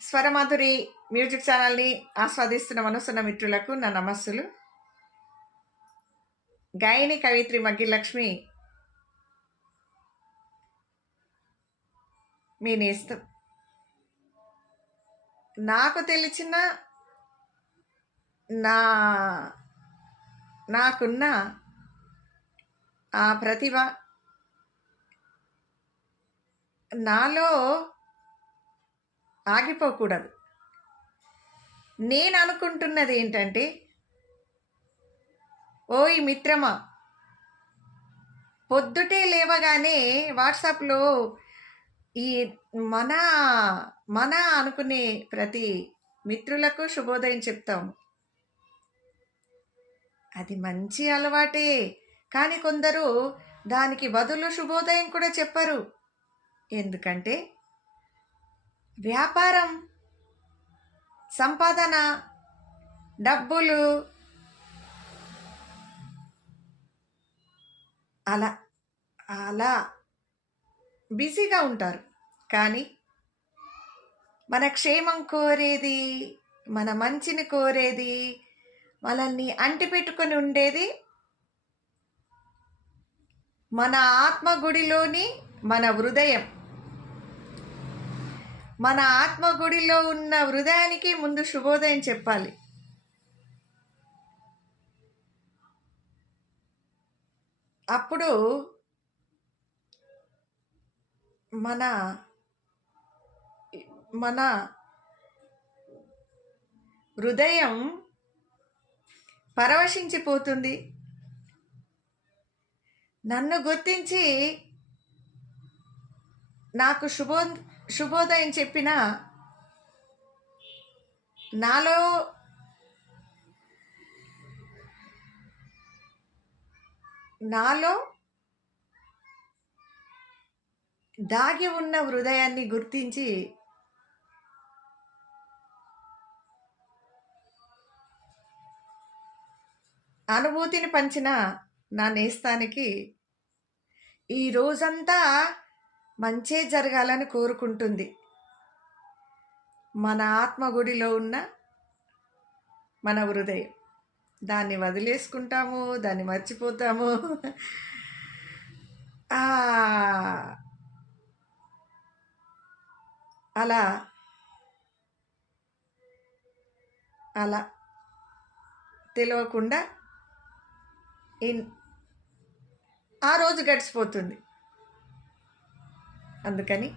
Swaramadhuri music ఛానల్ని ఆస్వాదిస్తున్న మనసున్న మిత్రులకు నా నమస్సులు. గాయని కవిత్రి మగ్గిలక్ష్మి మీ నేస్తం. నాకు తెలిసిన నా నాకున్న ఆ ప్రతిభ నాలో ఆగిపోకూడదు. నేను అనుకుంటున్నది ఏంటంటే ఓయ్ మిత్రమా పొద్దుటే లేవగానే వాట్సాప్లో ఈ మన మన అనుకునే ప్రతి మిత్రులకు శుభోదయం చెప్తాం. అది మంచి అలవాటే కానీ కొందరు దానికి బదులు శుభోదయం కూడా చెప్పరు. ఎందుకంటే వ్యాపారం సంపాదన డబ్బులు అలా అలా బిజీగా ఉంటారు. కానీ మన క్షేమం కోరేది మన మంచిని కోరేది మనల్ని అంటిపెట్టుకొని ఉండేది మన ఆత్మ గుడిలోని మన హృదయం. మన ఆత్మ గుడిలో ఉన్న హృదయానికి ముందు శుభోదయం చెప్పాలి. అప్పుడు మన మన హృదయం పరవశించిపోతుంది. నన్ను గుర్తించి నాకు శుభో శుభోదయం చెప్పిన నాలో నాలో దాగి ఉన్న హృదయాన్ని గుర్తించి అనుభూతిని పంచిన నా నేస్తానికి ఈ రోజంతా మంచే జరగాలని కోరుకుంటుంది. మన ఆత్మగుడిలో ఉన్న మన హృదయం. దాన్ని వదిలేసుకుంటాము దాన్ని మర్చిపోతాము. అలా అలా తెలియకుండా ఇన్ ఆ రోజు గడిచిపోతుంది. అందుకని